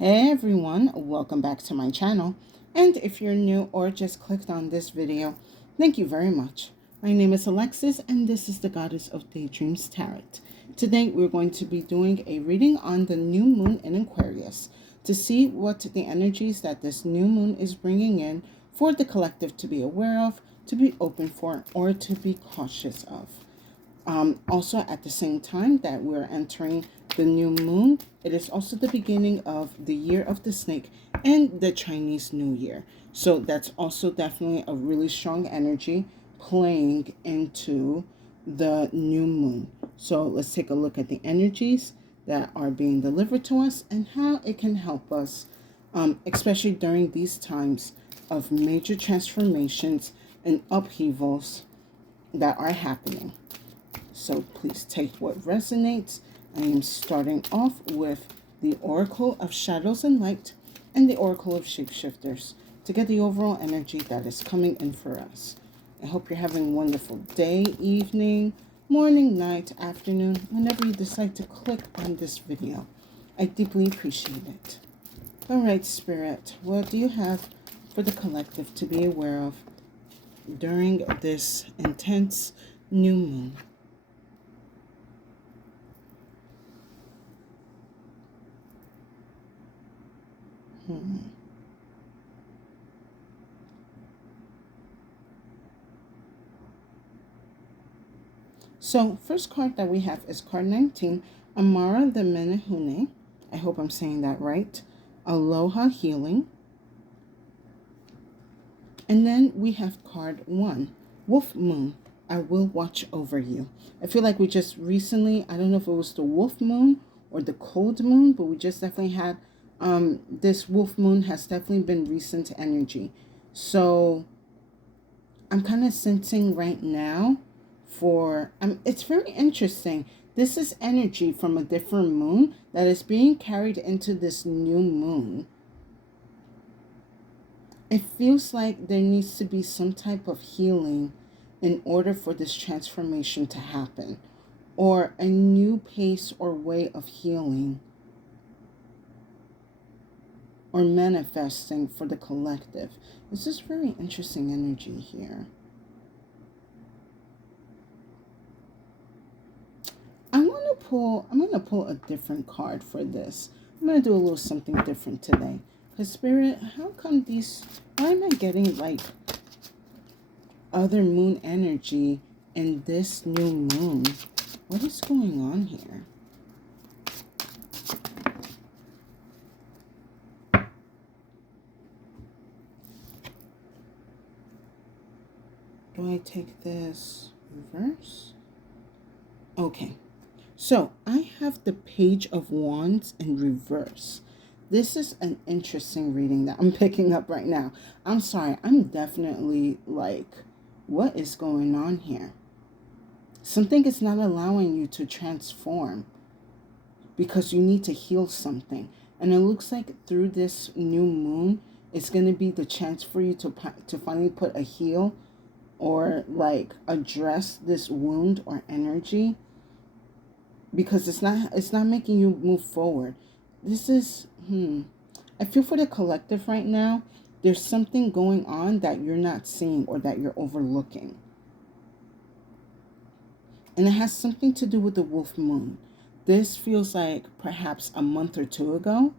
Hey everyone, welcome back to my channel. And if you're new or just clicked on this video, thank you very much. My name is Alexis and this is the Goddess of Daydreams Tarot. Today we're going to be doing a reading on the new moon in Aquarius to see what the energies that this new moon is bringing in for the collective to be aware of, to be open for, or to be cautious of. Also, at the same time that we're entering the new moon, it is also the beginning of the year of the snake and the Chinese New Year. So that's also definitely a really strong energy playing into the new moon. So let's take a look at the energies that are being delivered to us and how it can help us, especially during these times of major transformations and upheavals that are happening. So please take what resonates. I am starting off with the Oracle of Shadows and Light and the Oracle of Shapeshifters to get the overall energy that is coming in for us. I hope you're having a wonderful day, evening, morning, night, afternoon, whenever you decide to click on this video. I deeply appreciate it. All right, Spirit, what do you have for the collective to be aware of during this intense new moon? So, first card that we have is card 19, Amara the Menehune. I hope I'm saying that right. Aloha Healing. And then we have card 1, Wolf Moon. I will watch over you. I feel like we just recently, I don't know if it was the wolf moon or the cold moon, but we just definitely had this wolf moon has definitely been recent energy. So I'm kind of sensing right now for it's very interesting. This is energy from a different moon that is being carried into this new moon. It feels like there needs to be some type of healing in order for this transformation to happen, or a new pace or way of healing or manifesting for the collective. This is very interesting energy here. I'm gonna pull a different card for this. I'm gonna do a little something different today. Because Spirit, why am I getting like other moon energy in this new moon? What is going on here? Do I take this reverse? Okay. So I have the Page of Wands in reverse. This is an interesting reading that I'm picking up right now. I'm sorry. I'm definitely like, what is going on here? Something is not allowing you to transform because you need to heal something. And it looks like through this new moon, it's going to be the chance for you to finally put a heal or like address this wound or energy, because it's not making you move forward. This is I feel for the collective right now, there's something going on that you're not seeing or that you're overlooking. And it has something to do with the wolf moon. This feels like perhaps a month or two ago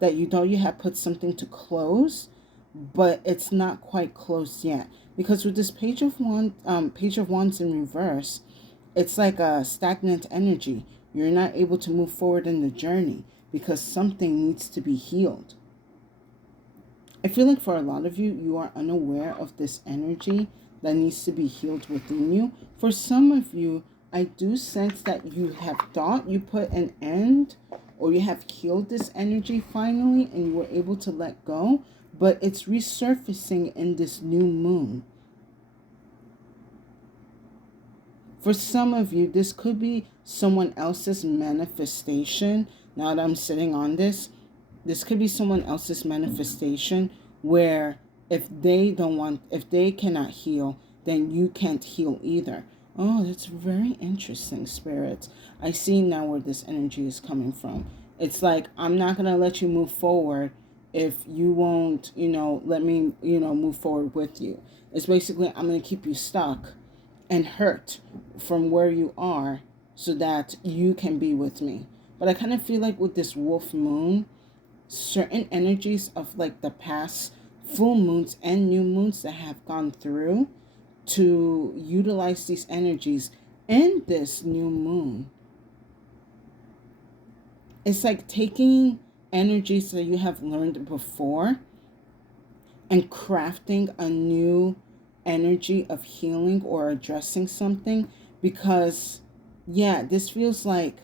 that you had put something to close, but it's not quite closed yet. Because with this Page of Wands in reverse, it's like a stagnant energy. You're not able to move forward in the journey because something needs to be healed. I feel like for a lot of you, you are unaware of this energy that needs to be healed within you. For some of you, I do sense that you have thought you put an end or you have healed this energy finally and you were able to let go, but it's resurfacing in this new moon. For some of you, this could be someone else's manifestation. Now that I'm sitting on this could be someone else's manifestation where if they cannot heal, then you can't heal either. Oh, that's very interesting, Spirits. I see now where this energy is coming from. It's like, I'm not going to let you move forward if you won't, let me, move forward with you. It's basically, I'm going to keep you stuck and hurt from where you are so that you can be with me. But I kind of feel like with this wolf moon, certain energies of like the past full moons and new moons that have gone through, to utilize these energies in this new moon. It's like taking energies that you have learned before and crafting a new energy of healing or addressing something. Because, yeah, this feels like,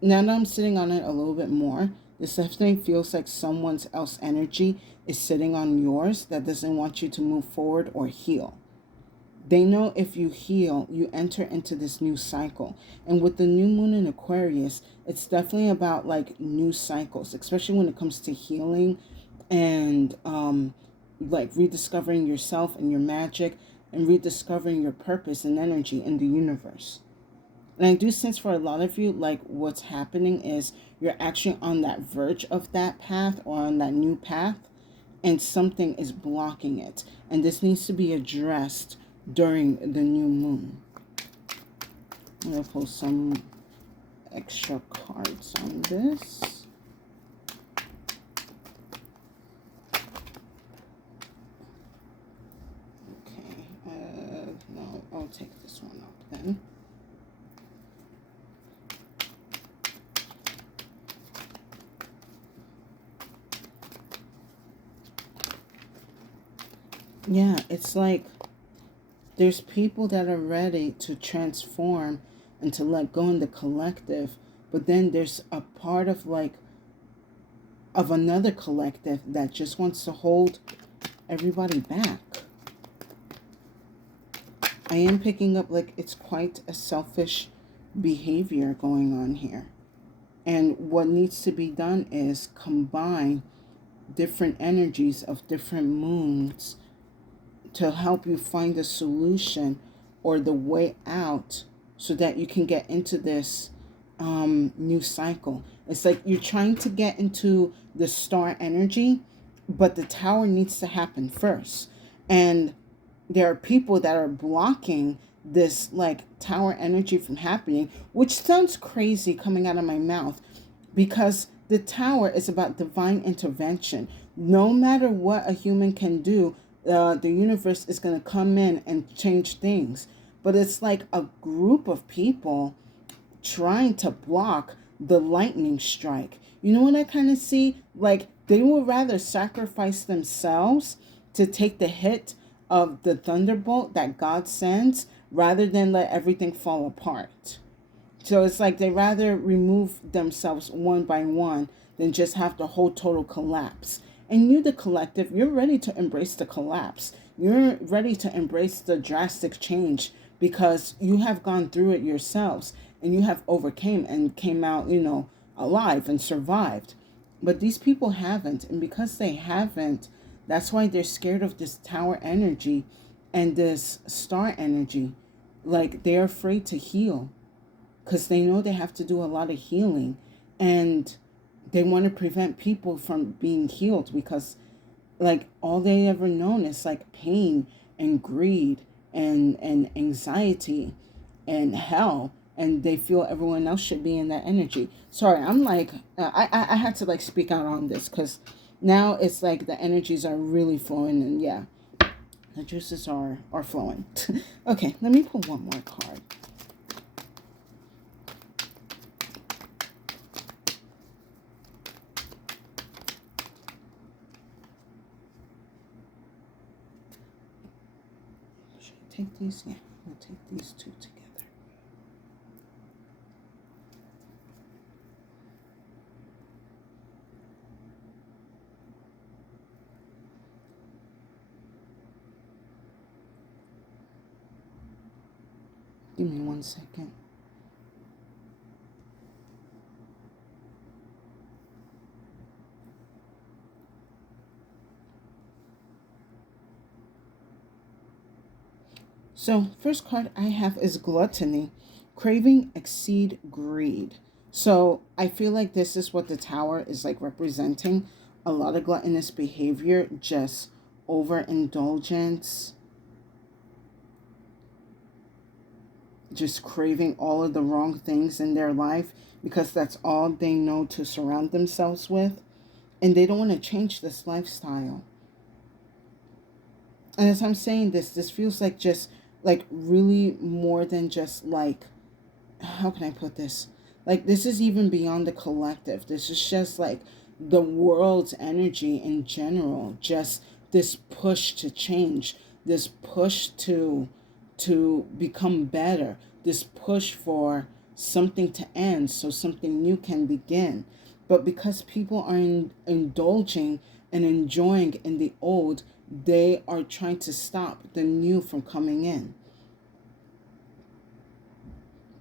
now that I'm sitting on it a little bit more, this definitely feels like someone else's energy is sitting on yours that doesn't want you to move forward or heal. They know if you heal, you enter into this new cycle. And with the new moon in Aquarius, it's definitely about like new cycles, especially when it comes to healing and like rediscovering yourself and your magic and rediscovering your purpose and energy in the universe. And I do sense for a lot of you, like what's happening is you're actually on that verge of that path or on that new path, and something is blocking it. And this needs to be addressed during the new moon. I'm going to pull some extra cards on this. Okay, no, I'll take this one up then. Yeah, it's like there's people that are ready to transform and to let go in the collective, but then there's a part of like of another collective that just wants to hold everybody back. I am picking up like it's quite a selfish behavior going on here. And what needs to be done is combine different energies of different moons to help you find a solution or the way out so that you can get into this new cycle. It's like you're trying to get into the star energy, but the tower needs to happen first. And there are people that are blocking this like tower energy from happening, which sounds crazy coming out of my mouth, because the tower is about divine intervention. No matter what a human can do, the universe is going to come in and change things. But it's like a group of people trying to block the lightning strike. You know what I kind of see? Like they would rather sacrifice themselves to take the hit of the thunderbolt that God sends rather than let everything fall apart. So it's like they rather remove themselves one by one than just have the whole total collapse. And you, the collective, you're ready to embrace the collapse. You're ready to embrace the drastic change because you have gone through it yourselves and you have overcame and came out, alive and survived. But these people haven't. And because they haven't, that's why they're scared of this tower energy and this star energy. Like they're afraid to heal because they know they have to do a lot of healing, and they want to prevent people from being healed because like all they ever known is like pain and greed and anxiety and hell, and they feel everyone else should be in that energy. Sorry, I'm like I had to like speak out on this because now it's like the energies are really flowing, and yeah, the juices are flowing. Okay, let me pull one more card. Take these, yeah, we'll take these two together. Give me 1 second. So, first card I have is gluttony, craving exceed greed. So I feel like this is what the tower is like representing. A lot of gluttonous behavior, just overindulgence, just craving all of the wrong things in their life because that's all they know to surround themselves with. And they don't want to change this lifestyle. And as I'm saying this feels like just like really more than just like, how can I put this? Like, this is even beyond the collective. This is just like the world's energy in general. Just this push to change, this push to become better, this push for something to end so something new can begin. But because people are indulging and enjoying in the old, they are trying to stop the new from coming in.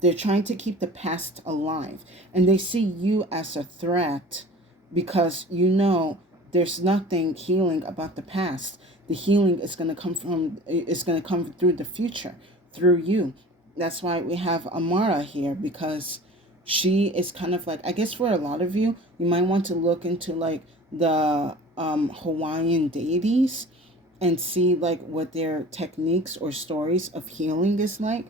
They're trying to keep the past alive. And they see you as a threat because you know there's nothing healing about the past. The healing is going to come through the future, through you. That's why we have Amara here, because she is kind of like, I guess for a lot of you, you might want to look into like the Hawaiian deities and see like what their techniques or stories of healing is like.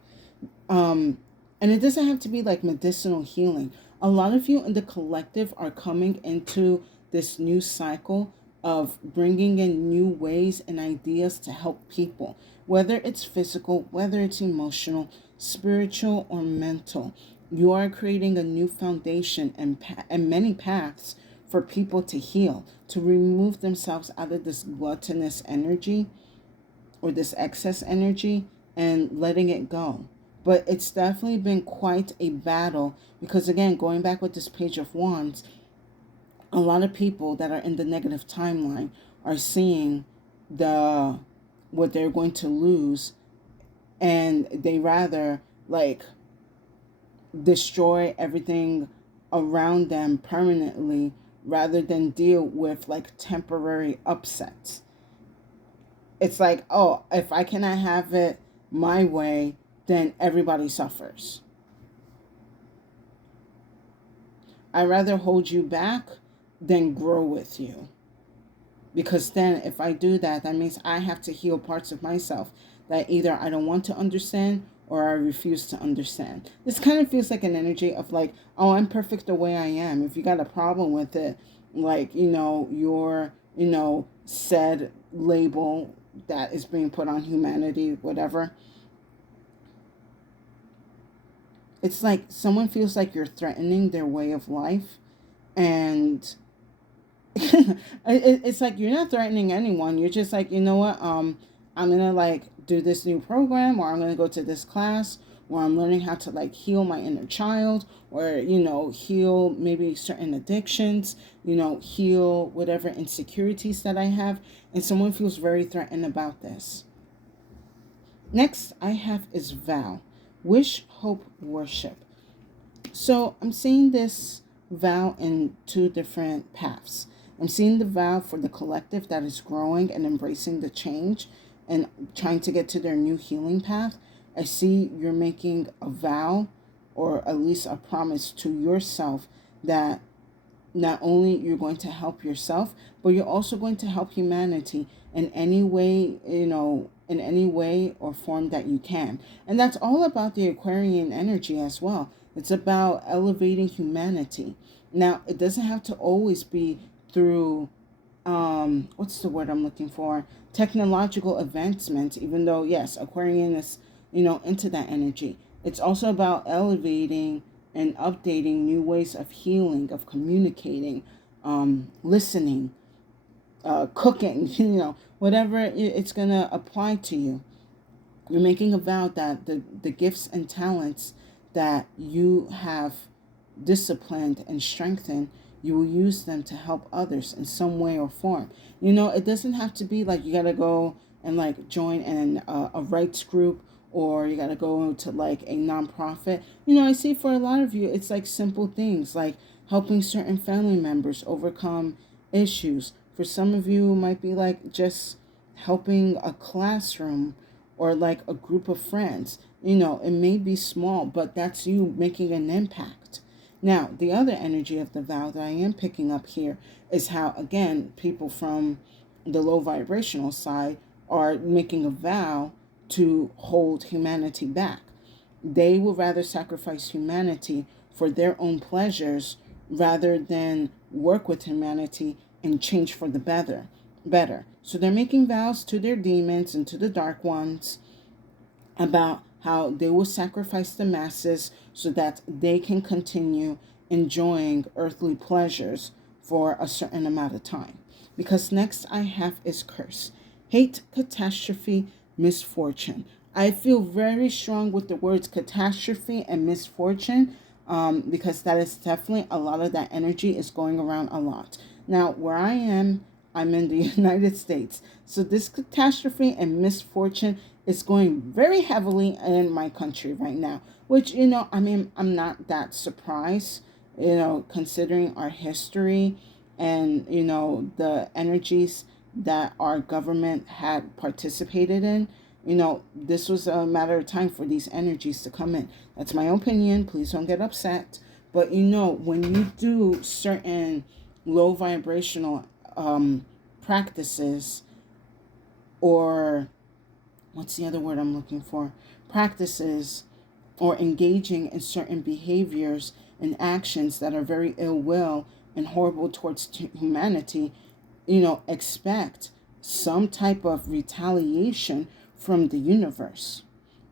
Um, and it doesn't have to be like medicinal healing. A lot of you in the collective are coming into this new cycle of bringing in new ways and ideas to help people, whether it's physical, whether it's emotional, spiritual, or mental. You are creating a new foundation and many paths for people to heal, to remove themselves out of this gluttonous energy or this excess energy and letting it go. But it's definitely been quite a battle because, again, going back with this Page of Wands, a lot of people that are in the negative timeline are seeing the what they're going to lose, and they rather like destroy everything around them permanently rather than deal with like temporary upsets. It's like, oh, if I cannot have it my way, then everybody suffers. I'd rather hold you back than grow with you. Because then if I do that, that means I have to heal parts of myself that either I don't want to understand or I refuse to understand. This kind of feels like an energy of like, oh, I'm perfect the way I am. If you got a problem with it, like, your, said label that is being put on humanity, whatever. It's like someone feels like you're threatening their way of life, and it's like you're not threatening anyone. You're just like, you know what? I'm gonna like do this new program, or I'm gonna go to this class where I'm learning how to like heal my inner child, or heal maybe certain addictions, heal whatever insecurities that I have, and someone feels very threatened about this. Next, I have is vow, wish, hope, worship. So I'm seeing this vow in two different paths. I'm seeing the vow for the collective that is growing and embracing the change and trying to get to their new healing path. I see you're making a vow, or at least a promise to yourself, that not only you're going to help yourself, but you're also going to help humanity in any way, in any way or form that you can. And that's all about the Aquarian energy as well. It's about elevating humanity. Now, it doesn't have to always be through what's the word I'm looking for? Technological advancement, even though yes, Aquarian is, into that energy. It's also about elevating and updating new ways of healing, of communicating, listening, cooking, whatever it's going to apply to you. You're making a vow that the gifts and talents that you have disciplined and strengthened, you will use them to help others in some way or form. It doesn't have to be like you got to go and like join a rights group, or you got to go to like a nonprofit. I see for a lot of you, it's like simple things like helping certain family members overcome issues. For some of you, it might be like just helping a classroom or like a group of friends. It may be small, but that's you making an impact. Now, the other energy of the vow that I am picking up here is how, again, people from the low vibrational side are making a vow to hold humanity back. They will rather sacrifice humanity for their own pleasures rather than work with humanity and change for the better. So they're making vows to their demons and to the dark ones about how they will sacrifice the masses so that they can continue enjoying earthly pleasures for a certain amount of time. Because next I have is curse, hate, catastrophe, misfortune. I feel very strong with the words catastrophe and misfortune, because that is definitely a lot of that energy is going around a lot. Now, where I am, I'm in the United States. So this catastrophe and misfortune is going very heavily in my country right now, which, I mean, I'm not that surprised, considering our history and, the energies that our government had participated in. This was a matter of time for these energies to come in. That's my opinion. Please don't get upset. But when you do certain low vibrational practices, or what's the other word I'm looking for? Practices, or engaging in certain behaviors and actions that are very ill will and horrible towards humanity, expect some type of retaliation from the universe.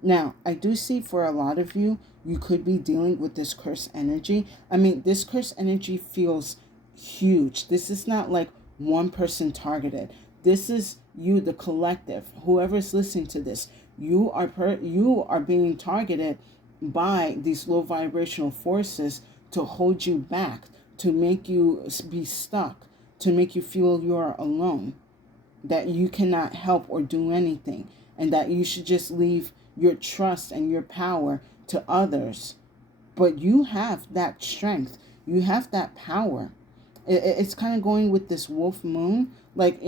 Now, I do see for a lot of you, you could be dealing with this curse energy. I mean, this curse energy feels huge. This is not like one person targeted. This is you, the collective. Whoever's listening to this, you are being targeted by these low vibrational forces to hold you back, to make you be stuck, to make you feel you're alone, that you cannot help or do anything, and that you should just leave your trust and your power to others. But you have that strength. You have that power. It's kind of going with this wolf moon. Like,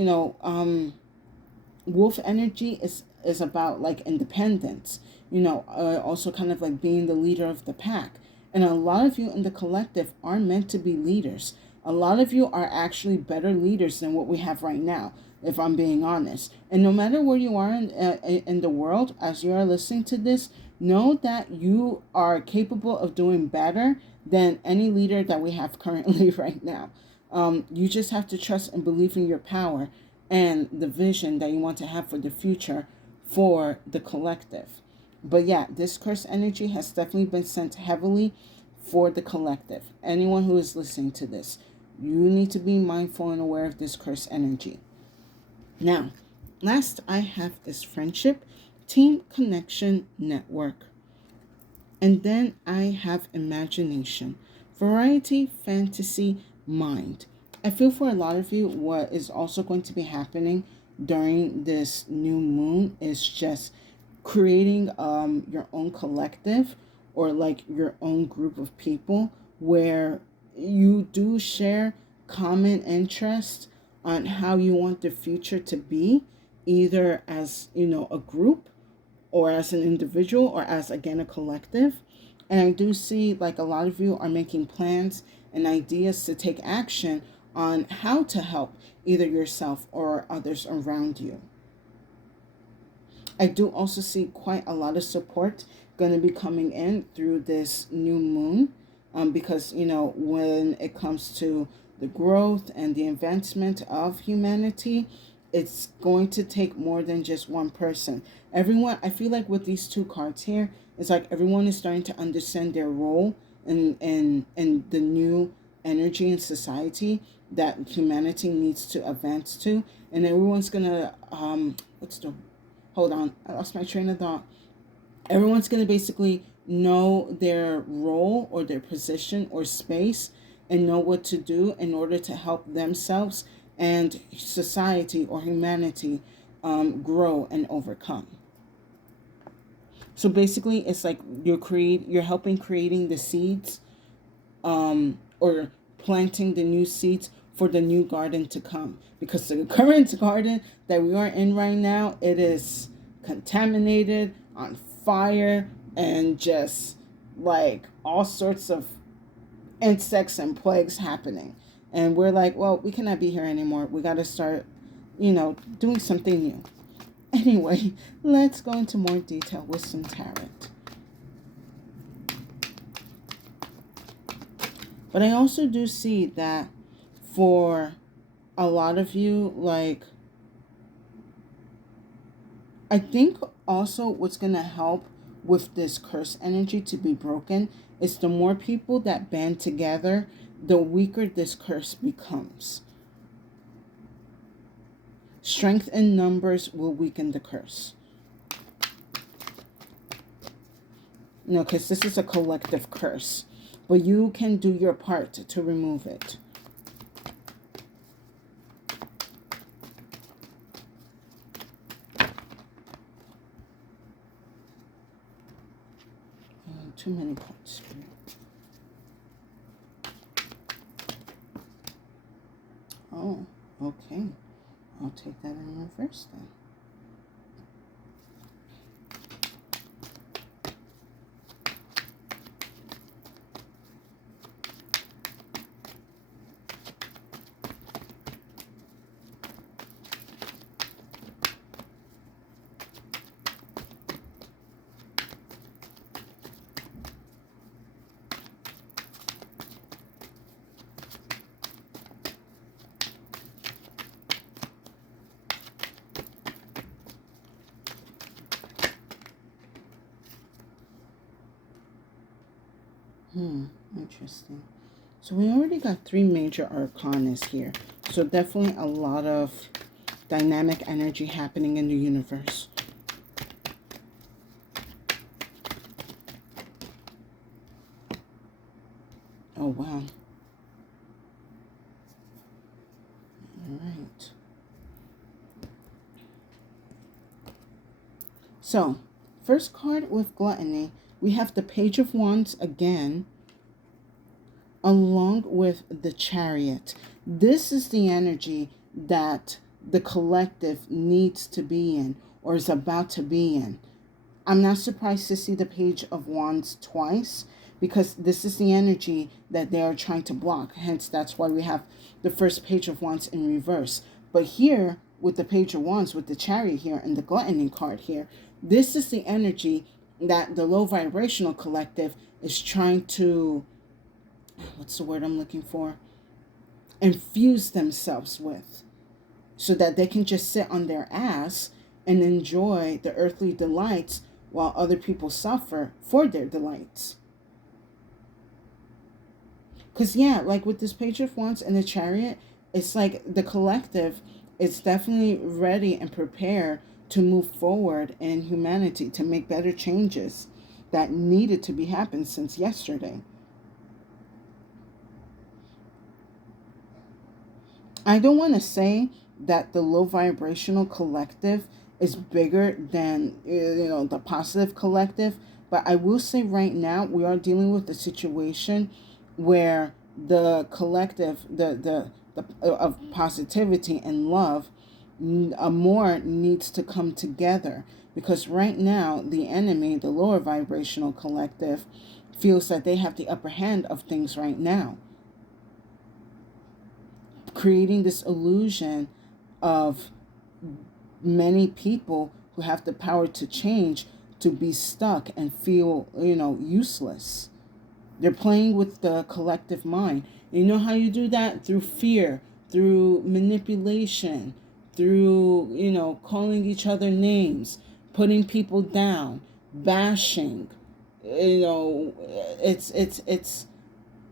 wolf energy is about like independence, also kind of like being the leader of the pack. And a lot of you in the collective are meant to be leaders. A lot of you are actually better leaders than what we have right now, if I'm being honest. And no matter where you are in the world, as you are listening to this, know that you are capable of doing better than any leader that we have currently right now. You just have to trust and believe in your power and the vision that you want to have for the future for the collective. But yeah, this curse energy has definitely been sent heavily for the collective. Anyone who is listening to this, you need to be mindful and aware of this curse energy. Now, last I have is friendship, team, connection, network. And then I have imagination, variety, fantasy, mind. I feel for a lot of you, what is also going to be happening during this new moon is just creating your own collective, or like your own group of people where you do share common interest on how you want the future to be, either as a group, or as an individual, or as again a collective. And I do see like a lot of you are making plans and ideas to take action on how to help either yourself or others around you. I do also see quite a lot of support going to be coming in through this new moon, because when it comes to the growth and the advancement of humanity, it's going to take more than just one person. Everyone, I feel like with these two cards here, it's like everyone is starting to understand their role in the new energy in society that humanity needs to advance to, and everyone's gonna hold on, I lost my train of thought. Everyone's gonna basically know their role or their position or space, and know what to do in order to help themselves and society or humanity grow and overcome. So basically, it's like you're helping creating the seeds, or planting the new seeds for the new garden to come. Because the current garden that we are in right now, it is contaminated, on fire, and just like all sorts of insects and plagues happening. And we're like, well, we cannot be here anymore. We got to start, doing something new. Anyway, let's go into more detail with some tarot. But I also do see that for a lot of you, like, I think also what's going to help with this curse energy to be broken is the more people that band together, the weaker this curse becomes. Strength in numbers will weaken the curse. Because this is a collective curse. But you can do your part to remove it. Too many parts. Oh, okay. I'll take that in reverse then. Interesting. So we already got 3 major arcanas here. So definitely a lot of dynamic energy happening in the universe. Oh, wow. All right. So, first card with gluttony, we have the Page of Wands again, along with the Chariot. This is the energy that the collective needs to be in, or is about to be in. I'm not surprised to see the Page of Wands twice, because this is the energy that they are trying to block. Hence, that's why we have the first Page of Wands in reverse. But here, with the Page of Wands, with the Chariot here, and the Gluttony card here, this is the energy that the low vibrational collective is trying to, what's the word I'm looking for? Infuse themselves with, so that they can just sit on their ass and enjoy the earthly delights while other people suffer for their delights. Because, yeah, like with this Page of Wands and the Chariot, it's like the collective is definitely ready and prepared to move forward in humanity, to make better changes that needed to be happened since yesterday. I don't want to say that the low vibrational collective is bigger than the positive collective, but I will say right now we are dealing with a situation where the collective, the of positivity and love, more needs to come together, because right now the enemy, the lower vibrational collective, feels that they have the upper hand of things right now, creating this illusion of many people who have the power to change to be stuck and feel useless. They're playing with the collective mind. You know how you do that? Through fear, through manipulation, through calling each other names, putting people down, bashing. It's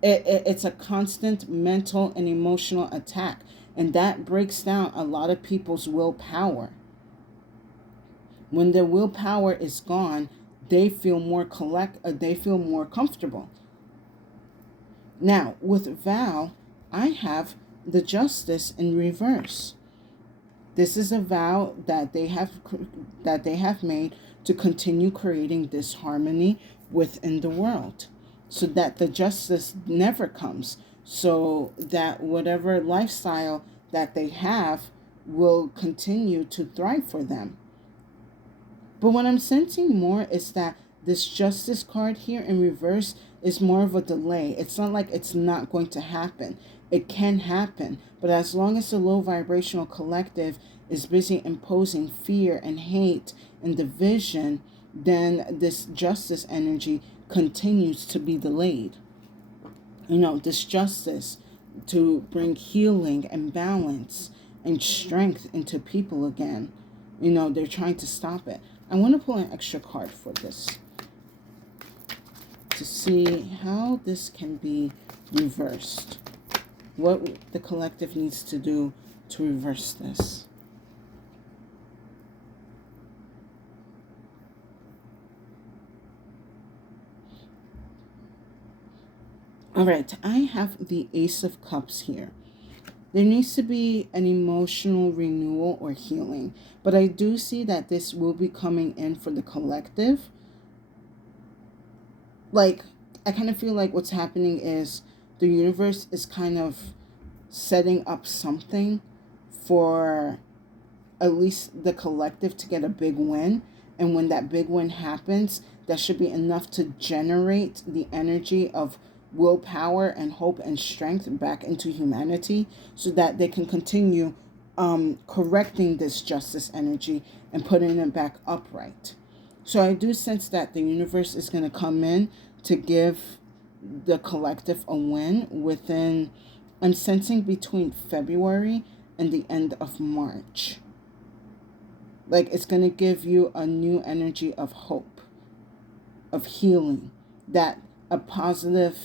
a constant mental and emotional attack, and that breaks down a lot of people's willpower. When their willpower is gone, they feel more comfortable. Now, with Val, I have the Justice in reverse. This is a vow that they have made to continue creating this harmony within the world, so that the justice never comes, so that whatever lifestyle that they have will continue to thrive for them. But what I'm sensing more is that this Justice card here in reverse, is more of a delay. It's not like it's not going to happen. It can happen, but as long as the low vibrational collective is busy imposing fear and hate and division, then this justice energy continues to be delayed. This justice to bring healing and balance and strength into people again. They're trying to stop it. I want to pull an extra card for this to see how this can be reversed. What the collective needs to do to reverse this. All right, I have the Ace of Cups here. There needs to be an emotional renewal or healing, but I do see that this will be coming in for the collective. Like, I kind of feel like what's happening is the universe is kind of setting up something for at least the collective to get a big win. And when that big win happens, that should be enough to generate the energy of willpower and hope and strength back into humanity so that they can continue correcting this justice energy and putting it back upright. So I do sense that the universe is going to come in to give the collective a win within, I'm sensing between February and the end of March. Like, it's going to give you a new energy of hope, of healing, that a positive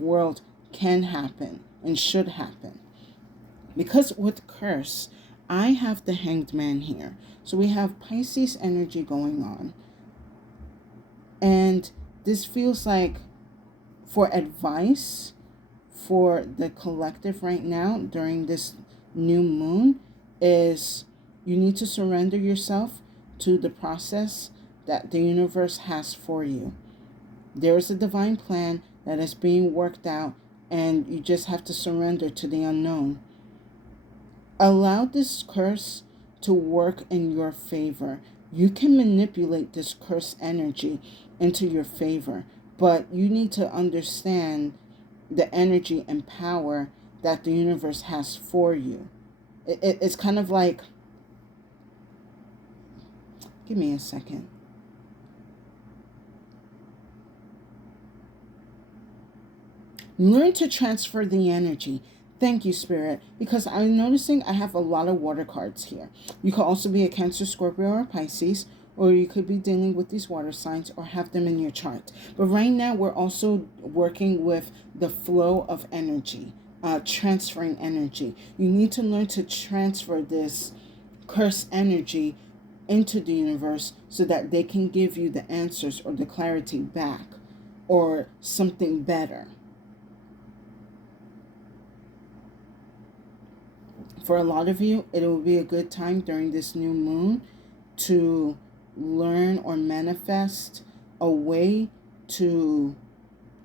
world can happen and should happen. Because with curse, I have the Hanged Man here. So we have Pisces energy going on. And this feels like for advice for the collective right now during this new moon is you need to surrender yourself to the process that the universe has for you. There is a divine plan that is being worked out, and you just have to surrender to the unknown. Allow this curse to work in your favor. You can manipulate this curse energy into your favor, but you need to understand the energy and power that the universe has for you. It's kind of like, give me a second. Learn to transfer the energy. Thank you, Spirit, because I'm noticing I have a lot of water cards here. You could also be a Cancer, Scorpio, or Pisces, or you could be dealing with these water signs or have them in your chart. But right now, we're also working with the flow of energy, transferring energy. You need to learn to transfer this curse energy into the universe so that they can give you the answers or the clarity back or something better. For a lot of you, it will be a good time during this new moon to learn or manifest a way to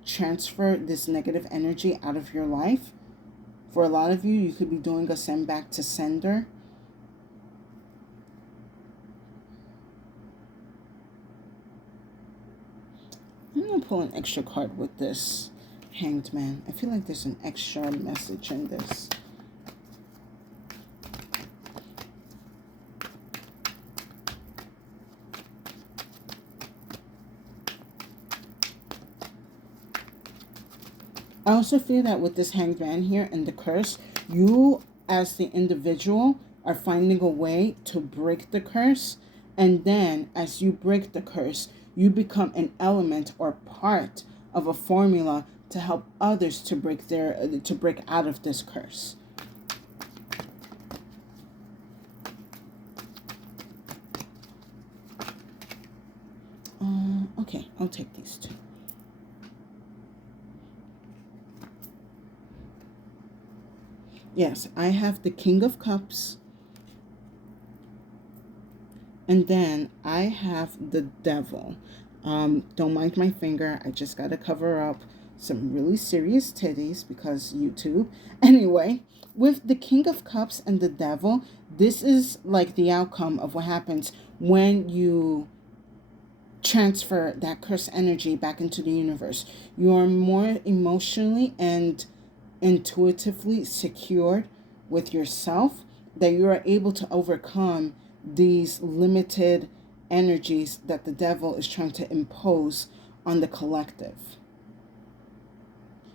transfer this negative energy out of your life. For a lot of you, you could be doing a send back to sender. I'm going to pull an extra card with this Hanged Man. I feel like there's an extra message in this. I also feel that with this Hanged Man here and the curse, you as the individual are finding a way to break the curse. And then as you break the curse, you become an element or part of a formula to help others to break out of this curse. Okay, I'll take these two. Yes, I have the King of Cups. And then I have the Devil. Don't mind my finger. I just got to cover up some really serious titties because YouTube. Anyway, with the King of Cups and the Devil, this is like the outcome of what happens when you transfer that cursed energy back into the universe. You are more emotionally and intuitively secured with yourself, that you are able to overcome these limited energies that the devil is trying to impose on the collective.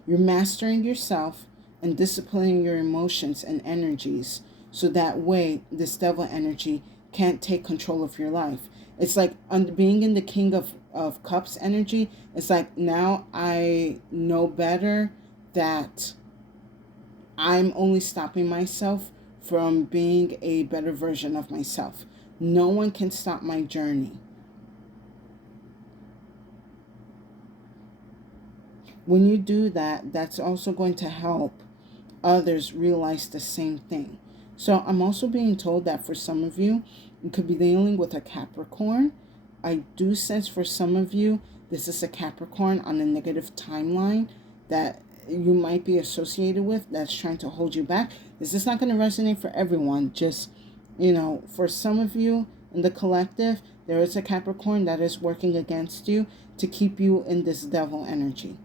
You're mastering yourself and disciplining your emotions and energies, so that way this devil energy can't take control of your life. It's like being in the King of Cups energy. It's like, now I know better, that I'm only stopping myself from being a better version of myself. No one can stop my journey. When you do that, that's also going to help others realize the same thing. So I'm also being told that for some of you, you could be dealing with a Capricorn. I do sense for some of you, this is a Capricorn on a negative timeline that you might be associated with, that's trying to hold you back. This is not going to resonate for everyone. Just, for some of you in the collective, there is a Capricorn that is working against you to keep you in this devil energy.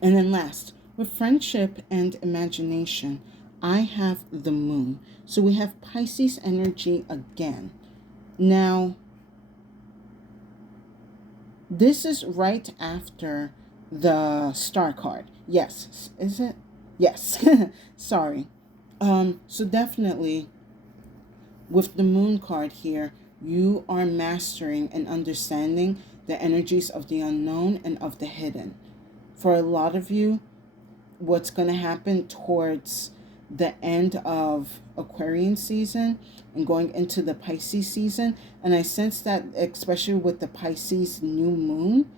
And then last, with friendship and imagination, I have the moon. So we have Pisces energy again. Now, this is right after the star card. Yes, is it? Yes. Sorry. So definitely with the moon card here, you are mastering and understanding the energies of the unknown and of the hidden. For a lot of you, what's going to happen towards the end of Aquarian season and going into the Pisces season, and I sense that especially with the Pisces new moon,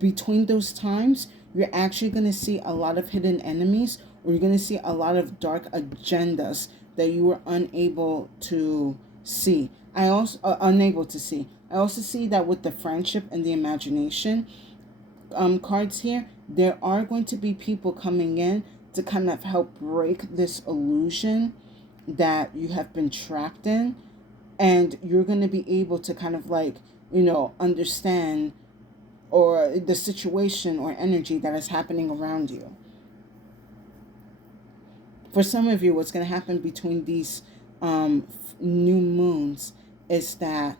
between those times, you're actually going to see a lot of hidden enemies, or you're going to see a lot of dark agendas that you were unable to see. I also see that with the friendship and the imagination cards here, there are going to be people coming in to kind of help break this illusion that you have been trapped in, and you're going to be able to kind of understand or the situation or energy that is happening around you. For some of you, what's going to happen between these new moons is that,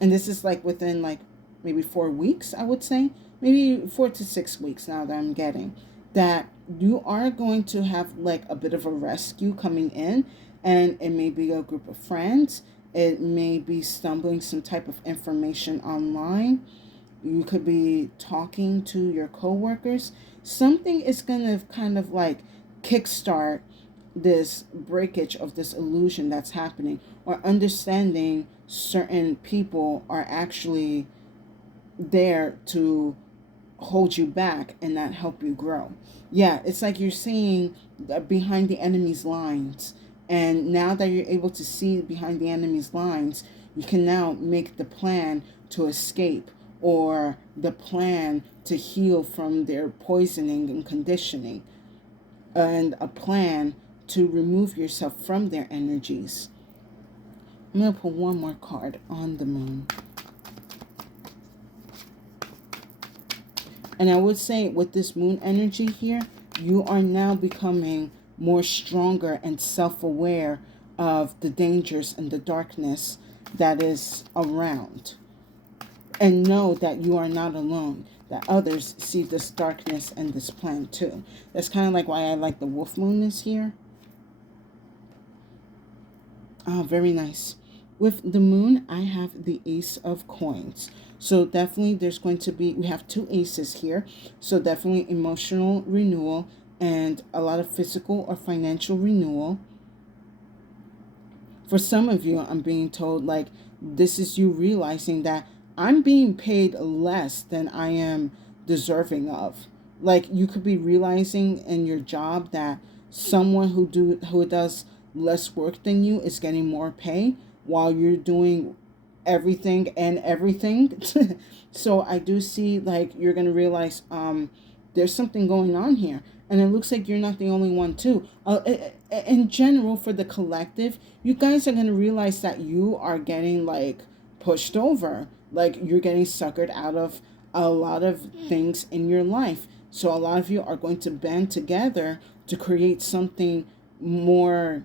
and this is like within like maybe 4 weeks, I would say, maybe 4 to 6 weeks now that I'm getting, that you are going to have like a bit of a rescue coming in, and it may be a group of friends. It may be stumbling some type of information online. You could be talking to your coworkers. Something is going to kind of like kickstart this breakage of this illusion that's happening, or understanding certain people are actually there to hold you back and not help you grow. Yeah, it's like you're seeing behind the enemy's lines. And now that you're able to see behind the enemy's lines, you can now make the plan to escape, or the plan to heal from their poisoning and conditioning, and a plan to remove yourself from their energies. I'm going to pull one more card on the moon. And I would say with this moon energy here, you are now becoming more stronger and self-aware of the dangers and the darkness that is around. And know that you are not alone, that others see this darkness and this plan too. That's kind of like why I like the wolf moon is here. Oh, very nice. With the moon, I have the Ace of Coins. So definitely we have 2 aces here. So definitely emotional renewal and a lot of physical or financial renewal. For some of you, I'm being told like this is you realizing that I'm being paid less than I am deserving of. Like you could be realizing in your job that someone who does less work than you is getting more pay while you're doing everything and everything. So I do see like you're going to realize there's something going on here. And it looks like you're not the only one too. In general, for the collective, you guys are going to realize that you are getting like pushed over. Like you're getting suckered out of a lot of things in your life. So a lot of you are going to band together to create something more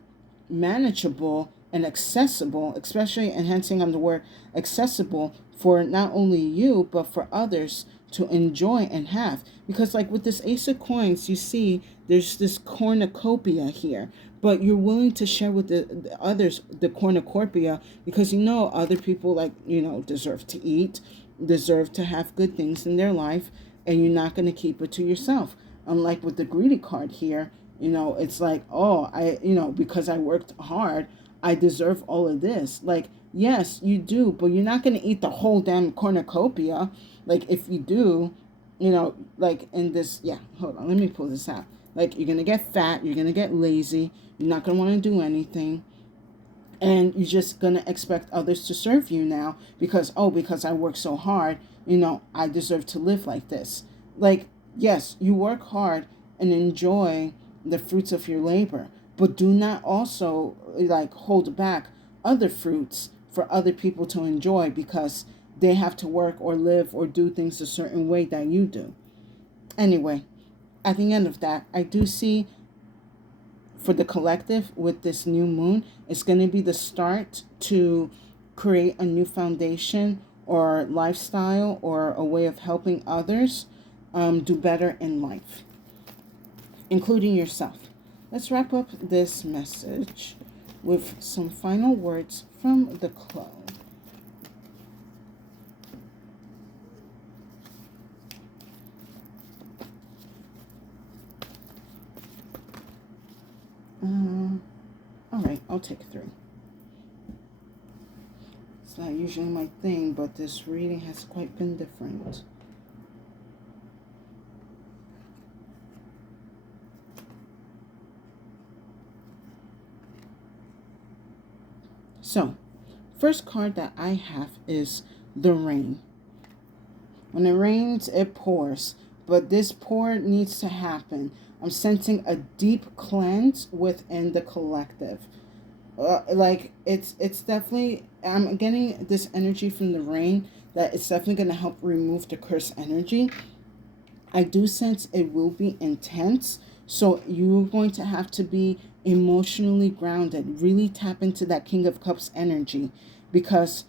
manageable and accessible, especially enhancing on the word accessible for not only you but for others to enjoy and have. Because like with this Ace of Coins, you see there's this cornucopia here, but you're willing to share with the others the cornucopia because you know other people, like, you know, deserve to eat, deserve to have good things in their life, and you're not going to keep it to yourself. Unlike with the greedy card here, you know, it's like, oh, because I worked hard, I deserve all of this. Like, yes, you do, but you're not going to eat the whole damn cornucopia. Like, if you do, you know, like in this, yeah, hold on, let me pull this out. Like, you're going to get fat, you're going to get lazy, you're not going to want to do anything. And you're just going to expect others to serve you now because I work so hard, you know, I deserve to live like this. Like, yes, you work hard and enjoy the fruits of your labor, but do not also like hold back other fruits for other people to enjoy because they have to work or live or do things a certain way that you do. Anyway, at the end of that, I do see for the collective with this new moon, it's going to be the start to create a new foundation or lifestyle or a way of helping others do better in life, including yourself. Let's wrap up this message with some final words from the clone. All right, I'll take 3. It's not usually my thing, but this reading has quite been different. So, first card that I have is the rain. When it rains, it pours, but this pour needs to happen. I'm sensing a deep cleanse within the collective. Like it's definitely, I'm getting this energy from the rain that it's definitely going to help remove the curse energy. I do sense it will be intense, so you're going to have to be emotionally grounded, really tap into that King of Cups energy, because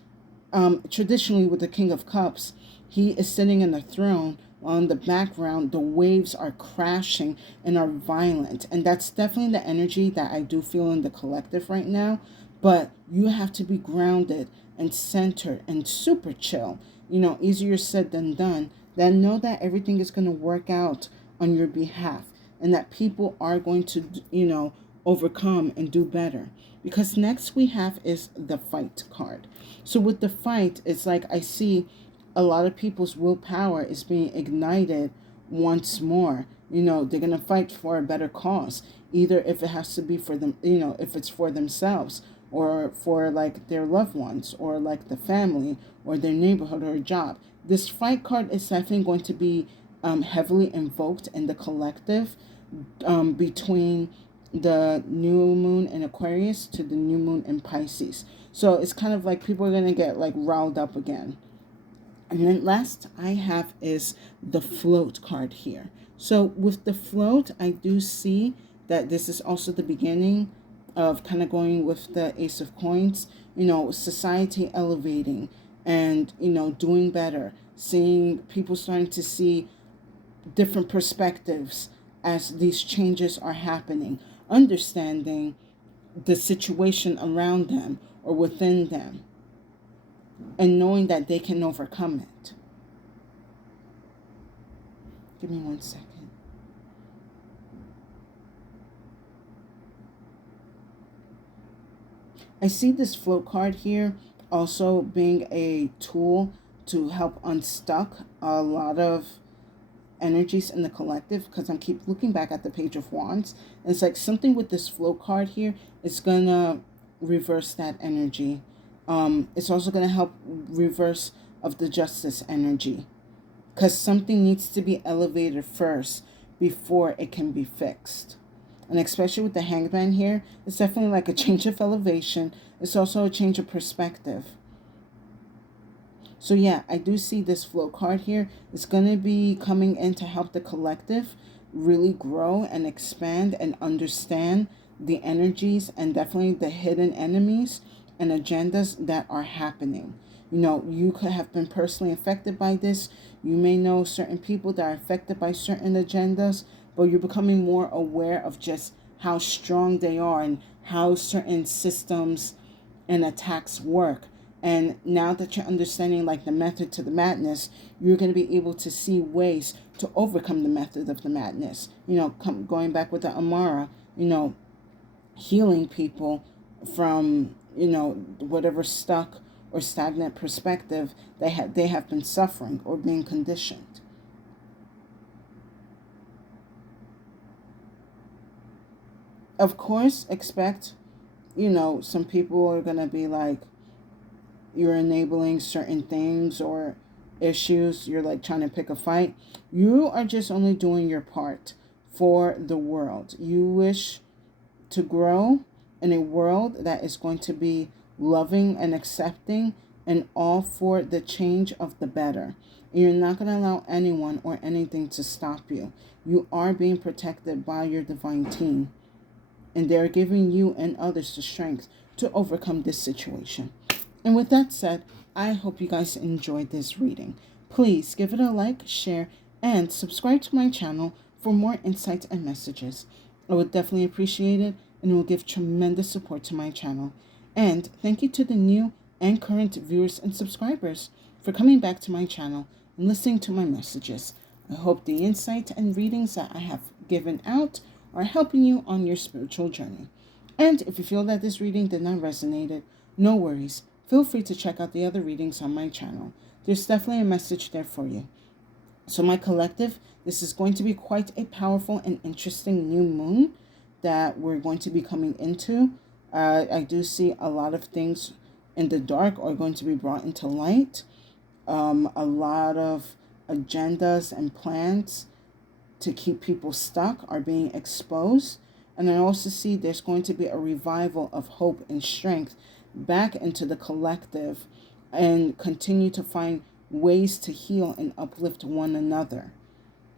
traditionally with the King of Cups, he is sitting in the throne. On the background, the waves are crashing and are violent. And that's definitely the energy that I do feel in the collective right now. But you have to be grounded and centered and super chill. You know, easier said than done. Then know that everything is going to work out on your behalf and that people are going to, you know, overcome and do better. Because next we have is the fight card. So with the fight, it's like I see a lot of people's willpower is being ignited once more. You know, they're going to fight for a better cause, either if it has to be for them, you know, if it's for themselves or for like their loved ones or like the family or their neighborhood or job. This fight card is definitely going to be heavily invoked in the collective between the new moon in Aquarius to the new moon in Pisces. So it's kind of like people are going to get like riled up again. And then last I have is the float card here. So with the float, I do see that this is also the beginning of kind of going with the Ace of Coins, you know, society elevating and, you know, doing better, seeing people starting to see different perspectives as these changes are happening, understanding the situation around them or within them, and knowing that they can overcome it. Give me 1 second. I see this float card here also being a tool to help unstuck a lot of energies in the collective, because I keep looking back at the Page of Wands. And it's like something with this float card here is going to reverse that energy. It's also going to help reverse of the justice energy, because something needs to be elevated first before it can be fixed. And especially with the Hangman here, it's definitely like a change of elevation. It's also a change of perspective. So yeah, I do see this flow card here. It's going to be coming in to help the collective really grow and expand and understand the energies and definitely the hidden enemies and agendas that are happening. You know, you could have been personally affected by this. You may know certain people that are affected by certain agendas, but you're becoming more aware of just how strong they are and how certain systems and attacks work. And now that you're understanding like the method to the madness, you're going to be able to see ways to overcome the method of the madness. You know, going back with the Amara, you know, healing people from, you know, whatever stuck or stagnant perspective they have been suffering or being conditioned. Of course, expect, you know, some people are going to be like, you're enabling certain things or issues, you're like trying to pick a fight. You are just only doing your part for the world. You wish to grow in a world that is going to be loving and accepting and all for the change of the better. And you're not going to allow anyone or anything to stop you. You are being protected by your divine team, and they're giving you and others the strength to overcome this situation. And with that said, I hope you guys enjoyed this reading. Please give it a like, share, and subscribe to my channel for more insights and messages. I would definitely appreciate it, and it will give tremendous support to my channel. And thank you to the new and current viewers and subscribers for coming back to my channel and listening to my messages. I hope the insights and readings that I have given out are helping you on your spiritual journey. And if you feel that this reading did not resonate, no worries. Feel free to check out the other readings on my channel. There's definitely a message there for you. So my collective, this is going to be quite a powerful and interesting new moon that we're going to be coming into. I do see a lot of things in the dark are going to be brought into light. A lot of agendas and plans to keep people stuck are being exposed. And I also see there's going to be a revival of hope and strength back into the collective and continue to find ways to heal and uplift one another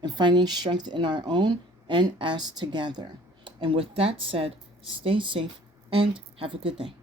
and finding strength in our own and as together. And with that said, stay safe and have a good day.